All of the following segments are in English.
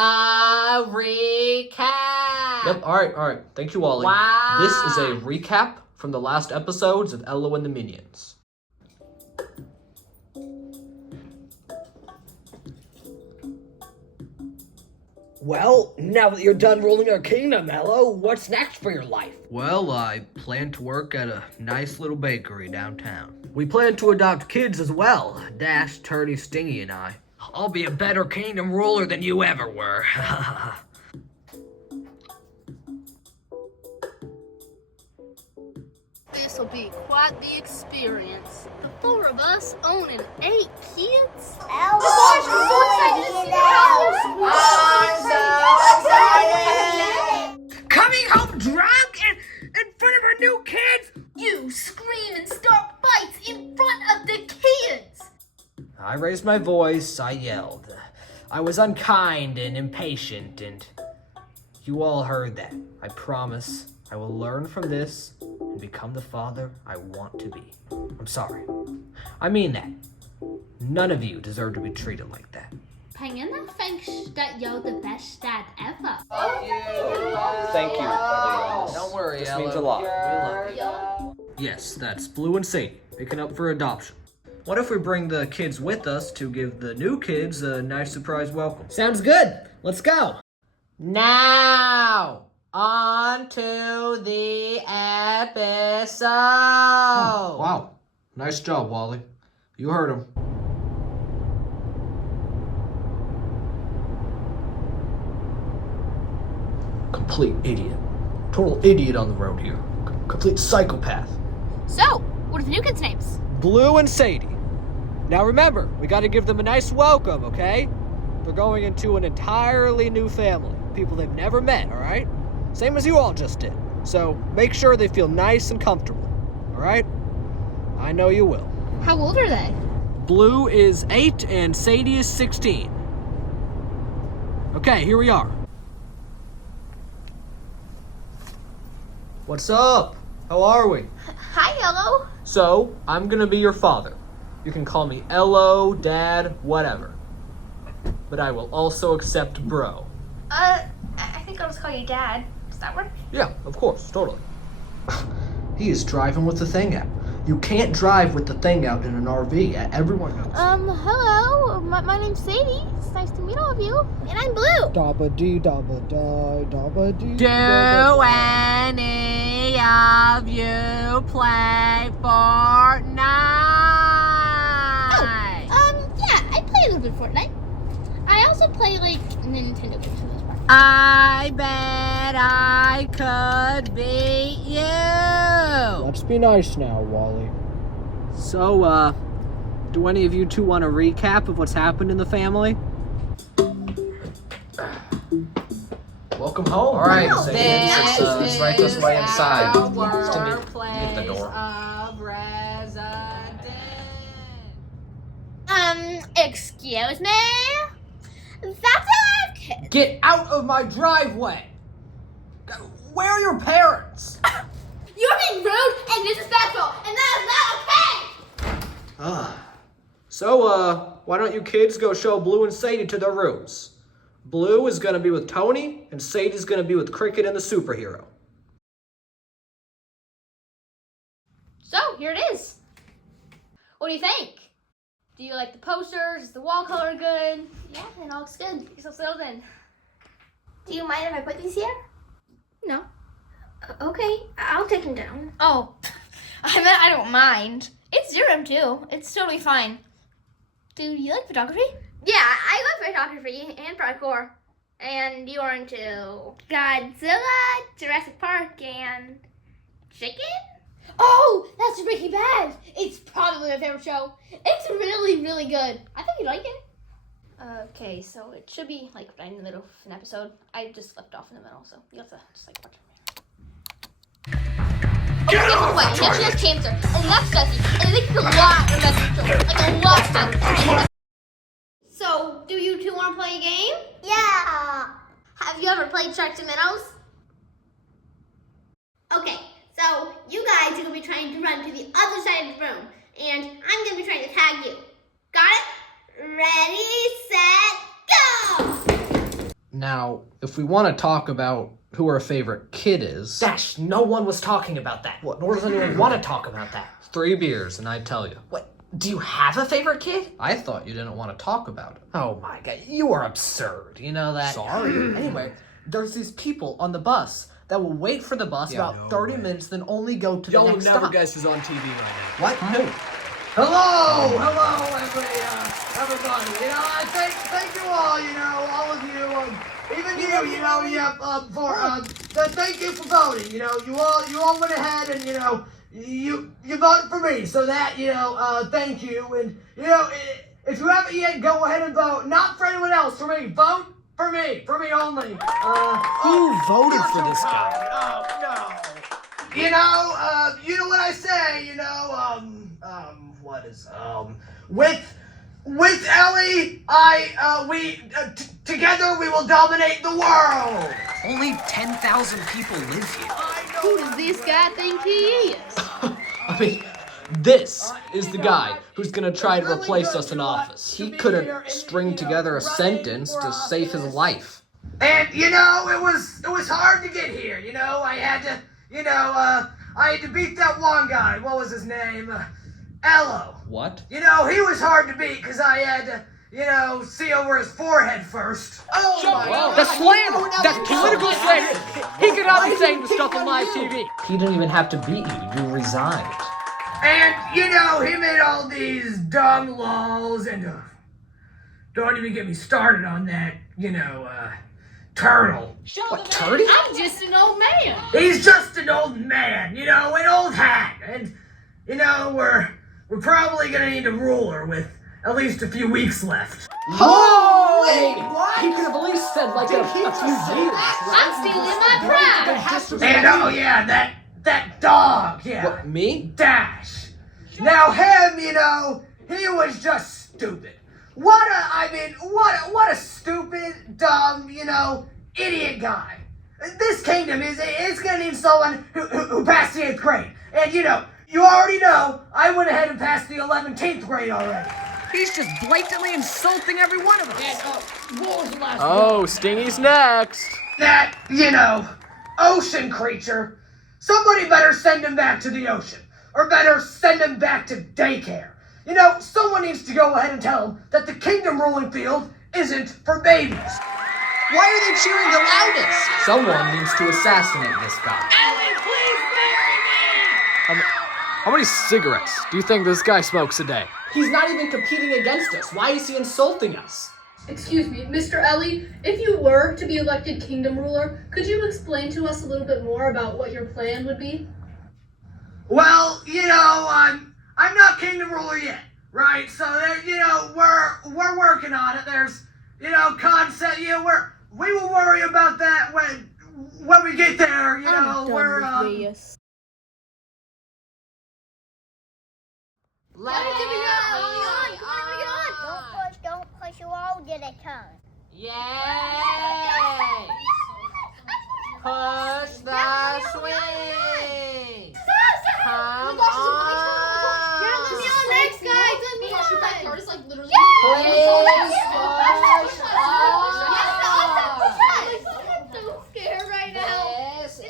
a recap. Yep, alright. Thank you, Ollie. Wow. This is a recap from the last episodes of Ello and the Minions. Well, now that you're done ruling our kingdom, Ello, what's next for your life? Well, I plan to work at a nice little bakery downtown. We plan to adopt kids as well, Dash, Turdy, Stingy, and I. I'll be a better kingdom ruler than you ever were. This'll be quite the experience. The four of us owning 8 kids? Oh gosh, I'm so excited to see the house! I'm so excited! Coming home drunk in front of our new kids? You scream and start fights in front of the kids! I raised my voice, I yelled. I was unkind and impatient, and you all heard that. I promise I will learn from this and become the father I want to be. I'm sorry. I mean that. None of you deserve to be treated like that. Pengarna thinks that you're the best dad ever. Thank you, everyone. Don't worry, This Ello. means a lot. We love you. Yes, that's Blue and Sadie, picking up for adoption. What if we bring the kids with us to give the new kids a nice surprise welcome? Sounds good. Let's go. Now, on to the episode. Wow. Nice job, Wally. You heard him. Complete idiot. Total idiot on the road here. Complete psychopath. So, what are the new kids' names? Blue and Sadie. Now remember, we gotta give them a nice welcome, okay? They're going into an entirely new family. People they've never met, alright? Same as you all just did. So make sure they feel nice and comfortable, alright? I know you will. How old are they? Blue is 8 and Sadie is 16. Okay, here we are. What's up? How are we? Hi, Ello. So, I'm gonna be your father. You can call me Ello, Dad, whatever. But I will also accept bro. I think I'll just call you Dad. Does that work? Yeah, of course, totally. He is driving with the thing out. You can't drive with the thing out in an RV. Everyone knows. Hello. My name's Sadie. It's nice to meet all of you. And I'm Blue. Dabba dee dabba die, dabba dee. Do any of you play Fortnite? Yeah, I play a little bit of Fortnite. I also play, Nintendo games for the most part. I bet I could beat you. Let's be nice now, Wally. So, do any of you two want a recap of what's happened in the family? Welcome home. All right, Sadie. This It's right this way inside. our Stingy, workplace get the door. of residence. Excuse me? That's a lot of kids. Get out of my driveway! Where are your parents? You're being rude and disrespectful, and that is not okay! So, why don't you kids go show Blue and Sadie to their rooms? Blue is gonna be with Tony, and Sadie's gonna be with Cricket and the superhero. So, here it is. What do you think? Do you like the posters? Is the wall color good? Yeah, it all looks good. You're so settled in. Do you mind if I put these here? No. Okay, I'll take them down. Oh, I meant I don't mind. It's your room too. It's totally fine. Do you like photography? Yeah, I love photography and parkour. And you're into Godzilla, Jurassic Park, and chicken? Oh, that's Breaking Bad. It's probably my favorite show. It's really, really good. I think you'd like it. Okay, so it should be right in the middle of an episode. I just left off in the middle, so you have to just watch it. Oh, guess what? He actually has cancer, and that's stressy, and I think it's a lot of a lot stressy. So, do you two want to play a game? Yeah. Have you ever played Sharks and Minnows? Okay, so you guys are going to be trying to run to the other side of the room, and I'm going to be trying to tag you. Got it? Ready, set, go! Now, if we want to talk about who our favorite kid is... Dash, no one was talking about that. What? Nor does anyone want to talk about that. 3 beers, and I tell you. What? Do you have a favorite kid? I thought you didn't want to talk about it. Oh my god, you are absurd. You know that? Sorry. Anyway, there's these people on the bus that will wait for the bus Yeah, about no 30 way. minutes, then only go to the Y'all would next never stop. guess who's on TV right now. What? No. Hello, everybody. You know, I thank you all. You know, all of you, even you. You know, thank you for voting. You know, you all went ahead and you voted for me. So that thank you. And if you haven't yet, go ahead and vote. Not for anyone else. For me, vote for me only. Who voted for this guy? Oh no. You know what I say. With Ellie, together we will dominate the world. Only 10,000 people live here. Who does this guy think he is? I mean, this is the guy who's gonna try to replace us in office. He couldn't string together a sentence to save his life. And it was hard to get here. I had to beat that one guy. What was his name? Ello. What? He was hard to beat because I had to, see over his forehead first. Oh my God. That's slander! That's political slander! He could not be saying the stuff on live TV. He didn't even have to beat you. You resigned. And, he made all these dumb laws and, don't even get me started on that, turtle. What, Turdy? I'm just an old man. He's just an old man, an old hag. And, we're probably gonna need a ruler with at least a few weeks left. Holy! He could have at least said like a few years. I'm stealing my pride. And, oh yeah, that dog, yeah. What, me? Dash. Now him, he was just stupid. What a stupid, dumb, idiot guy. This kingdom it's gonna need someone who passed the 8th grade. And you already know, I went ahead and passed the 11th grade already. He's just blatantly insulting every one of us. What was the last Oh, Stingy's next. That, ocean creature, somebody better send him back to the ocean. Or better send him back to daycare. Someone needs to go ahead and tell him that the kingdom ruling field isn't for babies. Why are they cheering the loudest? Someone needs to assassinate this guy. Ellie, please marry me! How many cigarettes do you think this guy smokes a day? He's not even competing against us. Why is he insulting us? Excuse me, Mr. Ellie, if you were to be elected kingdom ruler, could you explain to us a little bit more about what your plan would be? Well, I'm not kingdom ruler yet, right? So we're working on it. There's concept. We will worry about that when we get there. Don't push, you all get a turn. Yay! Push the swing! Come on! Next guy, Please push up! This I'm so scared right now. This is a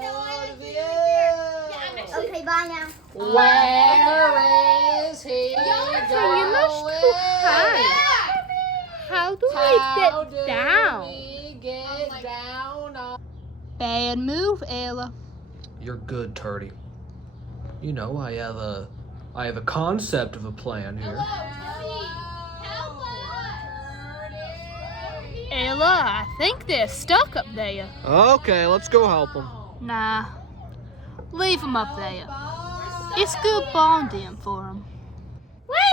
good view! Okay, bye now. Where is he you must going? too high. How do How do we get down? we get down on- Bad move, Ella. You're good, Turdy. I have a concept of a plan here. Ella, I think they're stuck up there. Okay, let's go help him. Nah, leave them up there. It's good bonding for them.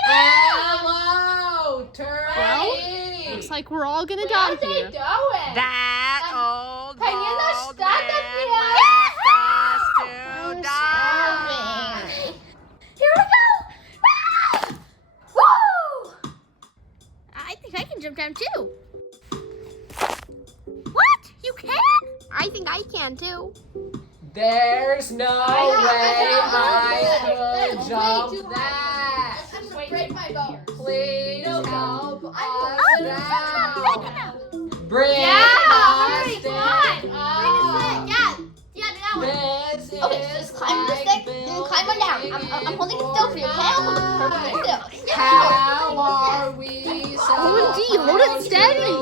Hello, Turdy! Looks like we're all gonna die here. That old Penguins are bald stuck up man here. wants us to die. Here we go! Woo! I think I can jump down too. What? You can? I think I can too. There's no way I could jump that. I'm gonna break my bones. Please help us Oh, down. Bring hurry, the come on. stick Bring the stick. out. Yeah, do that one. This Okay, so just climb the stick and then climb on down. I'm holding it still for you, okay? I'm holding it perfectly still. How are we OMG, hold it steady.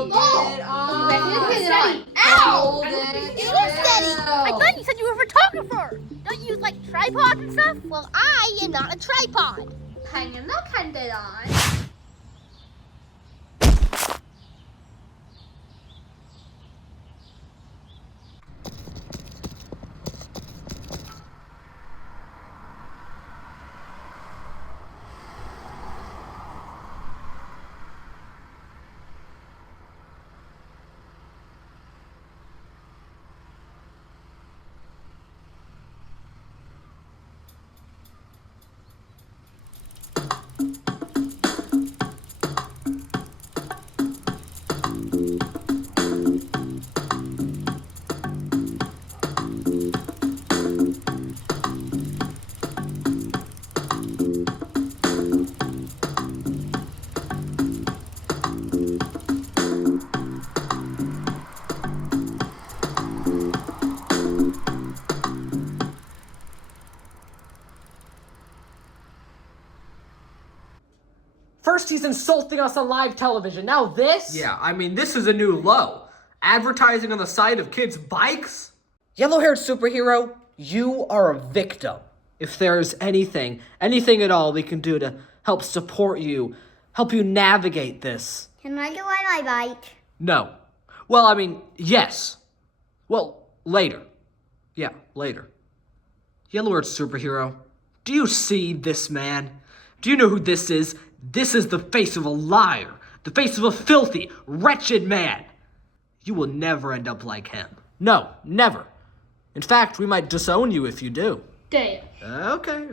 Ow! Hold it You were steady. I still. thought you said you were a photographer. Don't you use like tripods and stuff? Well, I am not a tripod. Hanging the candle on. First he's insulting us on live television, now this? Yeah, I mean, this is a new low. Advertising on the side of kids' bikes? Yellow-haired superhero, you are a victim. If there's anything at all we can do to help support you, help you navigate this. Can I go on my bike? No. Well, I mean, yes. Well, later. Yeah, later. Yellow-haired superhero, do you see this man? Do you know who this is? This is the face of a liar. The face of a filthy, wretched man. You will never end up like him. No, never. In fact, we might disown you if you do. Damn. Okay.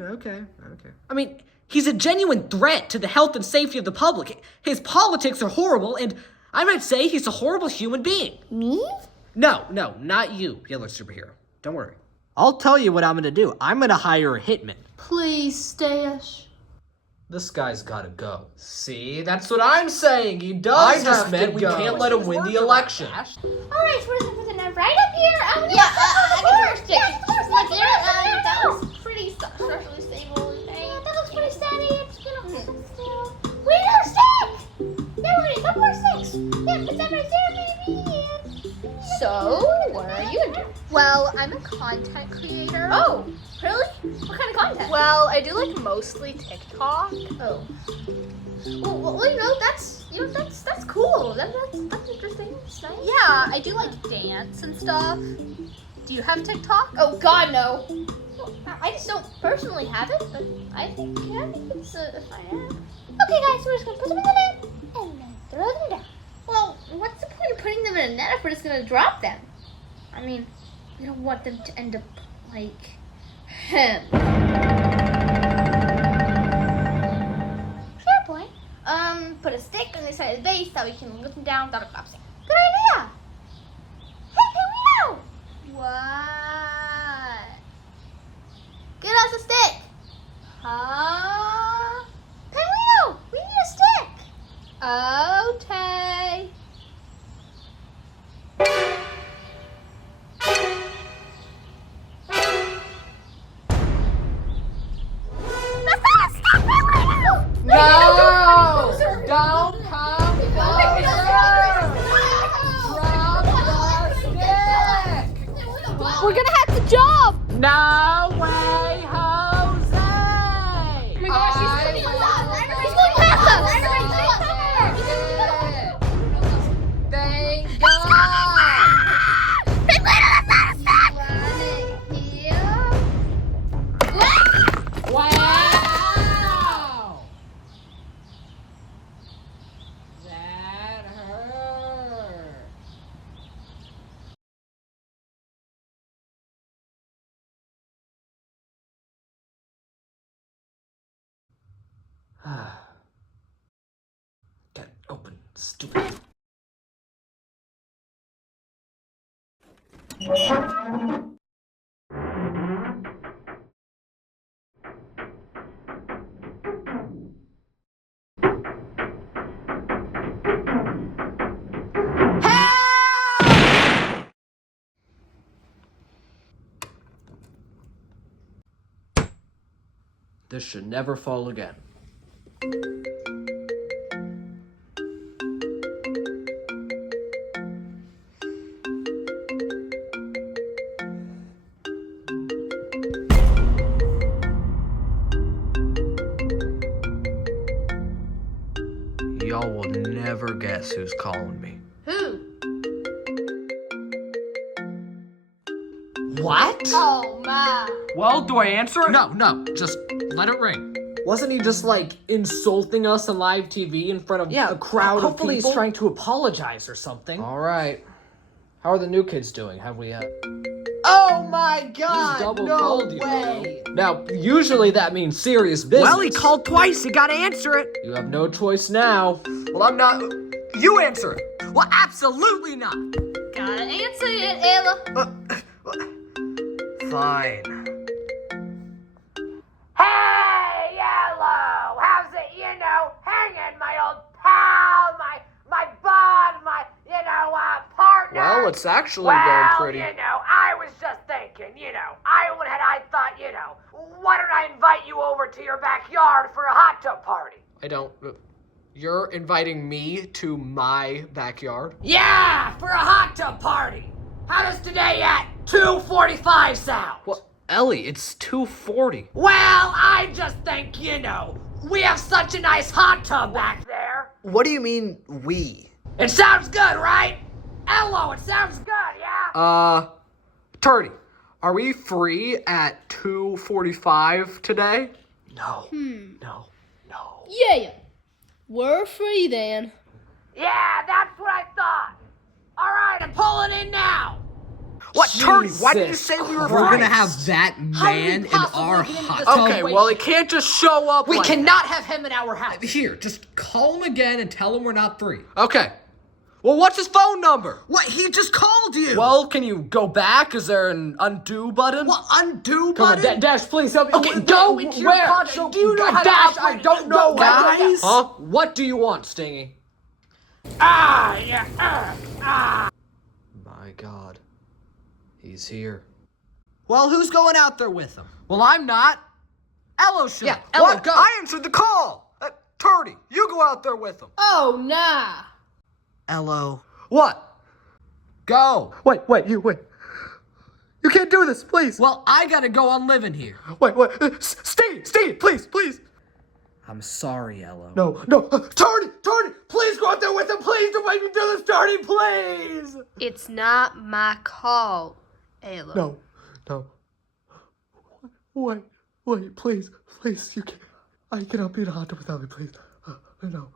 I mean, he's a genuine threat to the health and safety of the public. His politics are horrible, and I might say he's a horrible human being. Me? No, not you, Yellow Superhero. Don't worry. I'll tell you what I'm gonna do. I'm gonna hire a hitman. Please, Stash. This guy's gotta go. See, that's what I'm saying. He does I have just to meant we go. can't let him win the election. Alright, so we're gonna put the net right up here. I'm gonna I can first. Yes, of course. Look, That was pretty structurally stable. Yeah, that looks pretty steady. It's gonna hold still. We need a stick! Yeah, we're gonna need a couple more sticks. Yeah, put that right there, baby. So, what are you gonna do? Well, I'm a content creator. Oh, really? What kind of content? Well, I do like mostly TikTok. Oh. Well, you know, that's cool. That's interesting. It's nice. Yeah, I do like dance and stuff. Do you have TikTok? Oh God, no. Well, I just don't personally have it, but I think it's a fine app. Okay, guys, we're just gonna put them in the net and then throw them down. Well, what's the point of putting them in a net if we're just gonna drop them? I mean, we don't want them to end up like him. Fair point. Put a stick on the side of the base that we can lift them down without collapsing. Good idea. Hey, Pinguino! What? Get us a stick. Huh? Pinguino, we need a stick. Okay. That's not a stick, Pinguino! No! Don't come closer! Drop the stick! We're gonna have to jump. No way, Jose! Oh my gosh, she's coming He's going past us. Thank God! Pinguino, that's not a stick. Wow! That hurt. Get open, stupid. Help! This should never fall again. Y'all will never guess who's calling me. Who? What? Oh, my. Well, do I answer it? No, just let it ring. Wasn't he just like insulting us on live TV in front of a crowd of people? Hopefully he's trying to apologize or something. All right. How are the new kids doing? Have we Oh my God! double No called you, way! Now, usually that means serious business. Well, he called twice. You gotta answer it. You have no choice now. Well, I'm not. You answer it. Well, absolutely not. Gotta answer it, Ella. Fine. Hey, Ello! How's it, hanging, my old pal, my bud, my, partner? Well, it's actually going pretty. I was just thinking, I thought, why don't I invite you over to your backyard for a hot tub party? I don't. You're inviting me to my backyard? Yeah, for a hot tub party. How does today at 2:45 sound? What? Ellie, it's 2:40. Well, I just think, we have such a nice hot tub back there. What do you mean, we? It sounds good, right? Ello, it sounds good, yeah? Turdy, are we free at 2:45 today? No. No. Yeah. We're free then. Yeah, that's what I thought. All right, I'm pulling in now. What, Turdy? Why did you Jesus say we were Christ. gonna have that How did we man in possibly our get into hot this tub? Okay, well, he can't just show up We like cannot have him in our house. Here, just call him again and tell him we're not free. Okay. Well, what's his phone number? What? He just called you. Well, can you go back? Is there an undo button? What, undo Come on, button? Dash, please help me. Okay, go into your Where? console. Do you know how to Dash, operate- I don't know. Guys? Huh? What do you want, Stingy? Yeah. My God. He's here. Well, who's going out there with him? Well, I'm not. Ello should. Yeah, Ello, What? go. I answered the call. Turdy, you go out there with him. Oh, nah. Ello. What? Go. Wait. You can't do this, please. Well, I gotta go on living here. Wait. Stay, please. I'm sorry, Ello. No. Tardy, please go out there with him. Please don't make me do this, Tardy, please. It's not my call, Ello. No. Wait, please. You can't. I cannot be in a hot tub without me, please. No.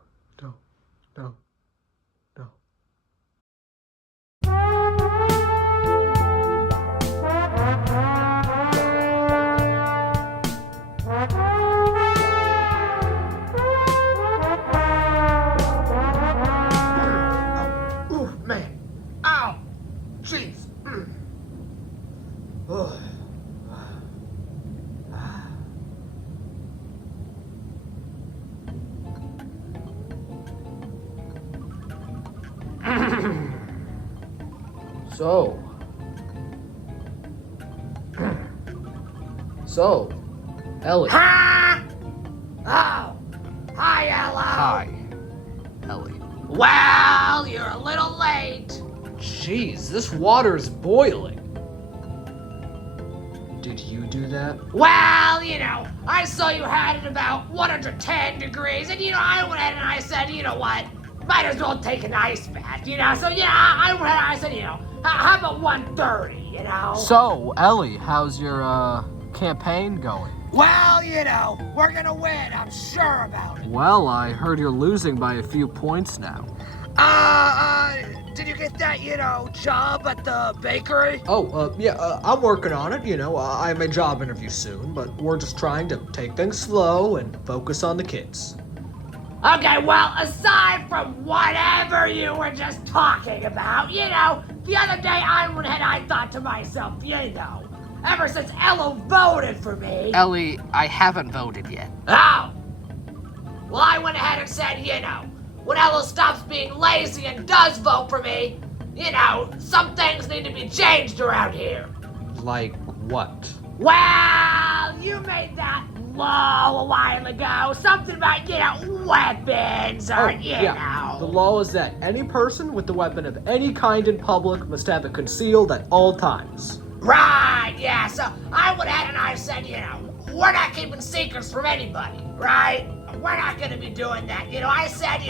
Ooh, man. Ow. Jeez. Ugh. So, Ellie. Ha! Oh. Hi, Ello. Hi, Ellie. Well, you're a little late. Jeez, this water's boiling. Did you do that? Well, I saw you had it about 110 degrees, and, I went ahead and I said, you know what? Might as well take an ice bath, So, I went ahead and I said, how about 130, So, Ellie, how's your, campaign going? Well, we're gonna win, I'm sure about it. Well, I heard you're losing by a few points now. Did you get that, job at the bakery? I'm working on it, I have my job interview soon, but we're just trying to take things slow and focus on the kids. Okay, well, aside from whatever you were just talking about, the other day I went ahead and I thought to myself, ever since Ello voted for me. Ellie, I haven't voted yet. Oh! Well, I went ahead and said, when Ello stops being lazy and does vote for me, some things need to be changed around here. Like what? Well, you made that law a while ago. Something about, weapons or, The law is that any person with a weapon of any kind in public must have it concealed at all times. Right, yeah, so I went ahead and I said, we're not keeping secrets from anybody, right? We're not gonna be doing that. I said,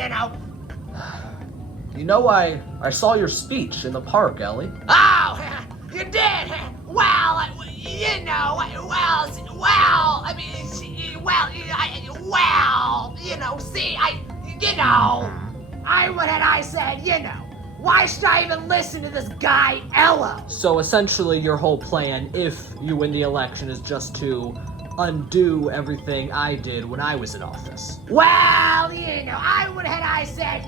I saw your speech in the park, Ellie. Oh, you did? Well, I went and I said, why should I even listen to this guy, Ello? So essentially your whole plan, if you win the election, is just to undo everything I did when I was in office. Well, I went ahead and I said,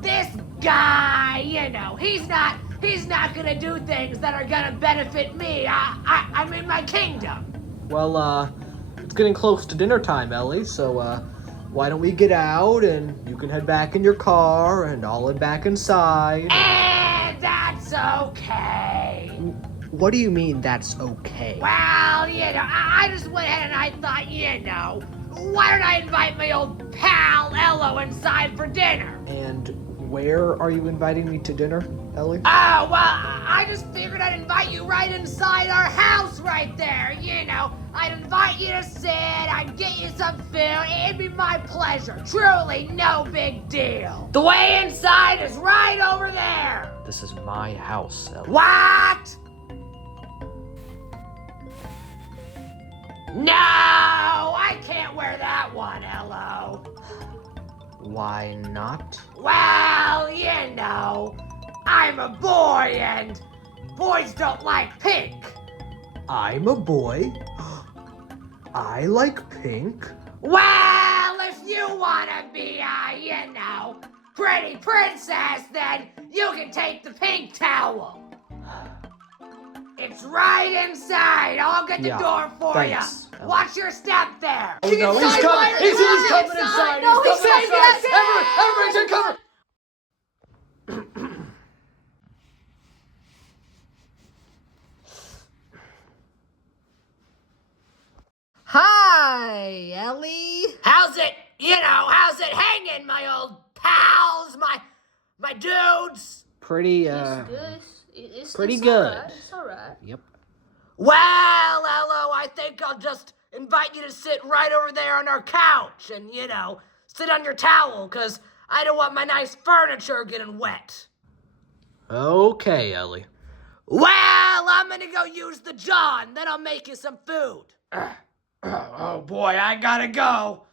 this guy, he's not gonna do things that are gonna benefit me. I'm in my kingdom. Well, it's getting close to dinner time, Ellie, so, why don't we get out and you can head back in your car and I'll head back inside. And that's okay. What do you mean that's okay? Well, I just went ahead and I thought, why don't I invite my old pal Ello inside for dinner? And where are you inviting me to dinner, Ellie? Oh, well, I just figured I'd invite you right inside our house right there, I'd invite you to sit, I'd get you some food, it'd be my pleasure. Truly, no big deal. The way inside is right over there. This is my house, Ellie. What? No, I can't wear that one, Ello. Why not? Well, I'm a boy and boys don't like pink. I'm a boy. I like pink. Well, if you want to be pretty princess, then you can take the pink towel. It's right inside. I'll get the door for you. Watch your step there. Oh, no, he's coming. He's coming inside. No, he's coming inside. Everyone's in cover. Hi, Ellie. How's it hanging, my old pals, my dudes? Pretty, It's pretty good. It's alright. Yep. Well, Ello, I think I'll just invite you to sit right over there on our couch and, sit on your towel, because I don't want my nice furniture getting wet. Okay, Ellie. Well, I'm gonna go use the John, then I'll make you some food. Oh boy, I gotta go.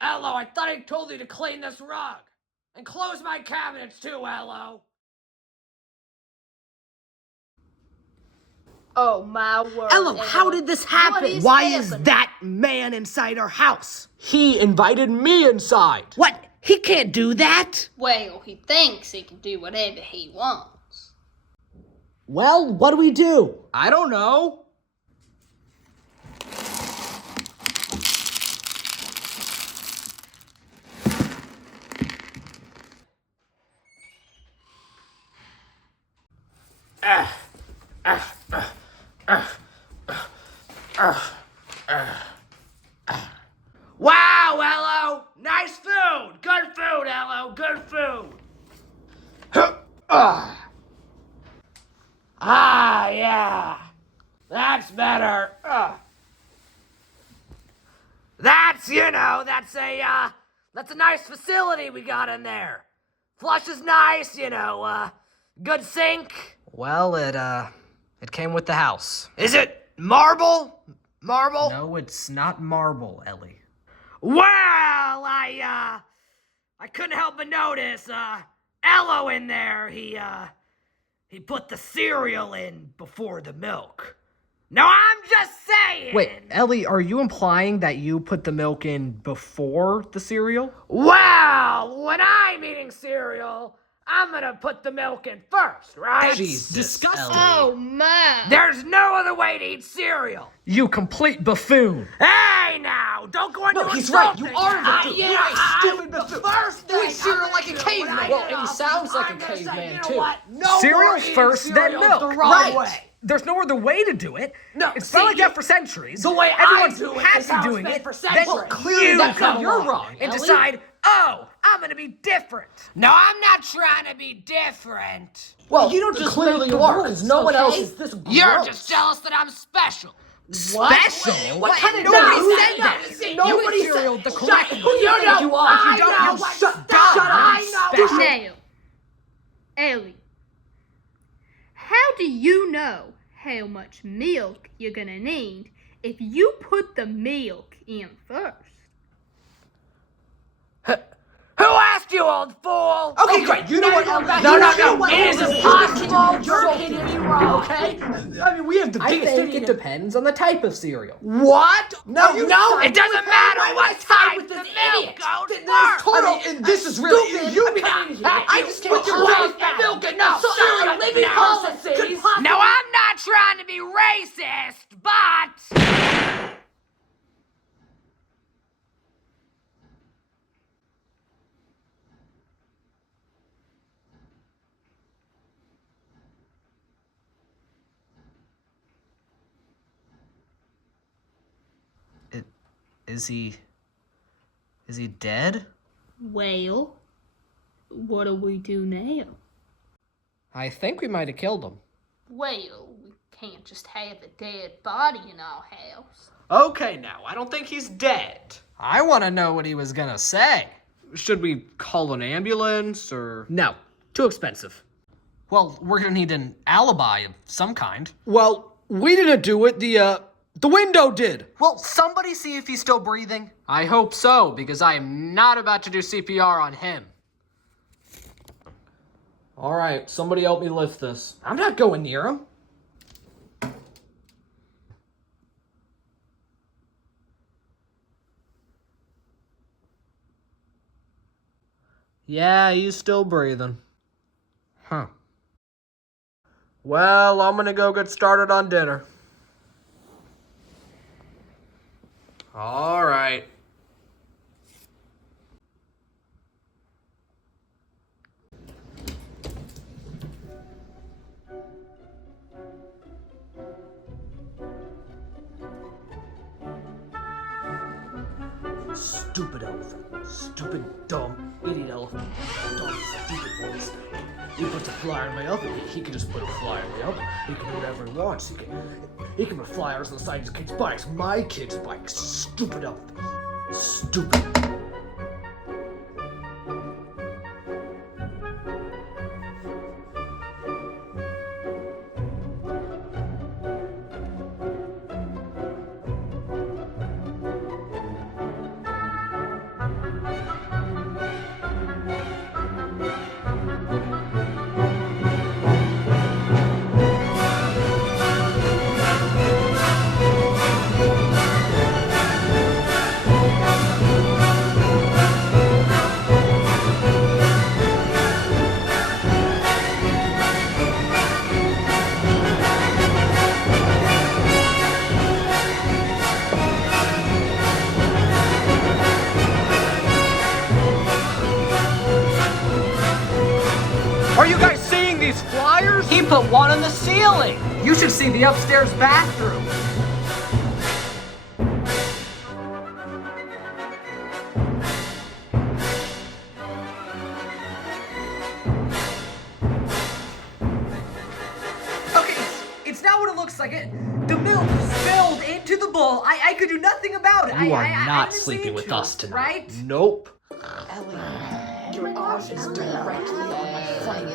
Ello, I thought I told you to clean this rug. And close my cabinets too, Ello. Oh my word. Ello, how did this happen? Why is that man inside our house? He invited me inside. What? He can't do that? Well, he thinks he can do whatever he wants. Well, what do we do? I don't know. Wow, Ello! Nice food! Good food, Ello! Good food! Yeah. That's better. That's a nice facility we got in there. Flush is nice, good sink. Well, it came with the house. Is it marble? Marble? No, it's not marble, Ellie. Well, I couldn't help but notice, Ello in there, he put the cereal in before the milk. No, I'm just saying! Wait, Ellie, are you implying that you put the milk in before the cereal? Well, when I'm eating cereal, I'm gonna put the milk in first, right? Jesus, disgusting. Ellie. Oh my. There's no other way to eat cereal. You complete buffoon. Hey, now, don't go into he's right. You insulting. are a buffoon. Yeah, You're a stupid the buffoon. first You thing eat cereal I'm like a gonna do caveman. when I Well, get and he off, sounds like a I'm gonna say, caveman, you know too. what? No Cereal more eating first, then cereal milk. the wrong Right. way. there's no other way to do it. No, it's see, been like that for centuries. the way Everyone's I do it happy is how it's doing been it. for Then centuries. Well, clearly you that's come how you're along wrong, and Ellie. decide, oh, I'm gonna be different. No, I'm not trying to be different. Well, You don't just clearly make you the are, rules, because no one okay? else is this gross. You're just jealous that I'm special. Special? What kind of Nobody no, said no, that. see, You nobody materialed the said- correct Shut- one. you know, You are. I You don't. know, You what- shut stop, down. I know. Now, Ellie, how do you know how much milk you're gonna need if you put the milk in first? Who asked you, old fool? Okay, great. You know what? No, it is impossible. You're kidding me, okay? I mean, we have the biggest think it it depends on the type of cereal. What? No, you it doesn't matter what type the milk goes first. And this is really you being an idiot. I just can't milk enough cereal. Living policies. No, I'm not trying to be racist, but Is he dead? Well, what do we do now? I think we might have killed him. Well, we can't just have a dead body in our house. Okay, now, I don't think he's dead. I want to know what he was gonna say. Should we call an ambulance, or...? No, too expensive. Well, we're gonna need an alibi of some kind. Well, we didn't do it, the window did. Well, somebody see if he's still breathing. I hope so, because I am not about to do CPR on him. All right, somebody help me lift this. I'm not going near him. Yeah, he's still breathing. Huh. Well, I'm gonna go get started on dinner. All right. Stupid elephant. Stupid, dumb, idiot elephant. Dumb, stupid voice. He puts a flyer in my oven. He can just put a flyer in the oven. He can do whatever he wants. He can put flyers on the side of his kids' bikes. My kids' bikes. Stupid elephant. Stupid. Are you guys seeing these flyers? He put one on the ceiling. You should see the upstairs bathroom. Okay, it's not what it looks like. The milk spilled into the bowl. I could do nothing about it. You are I not didn't sleeping mean with to, us tonight. right? Nope. Your arm is directly on my flame.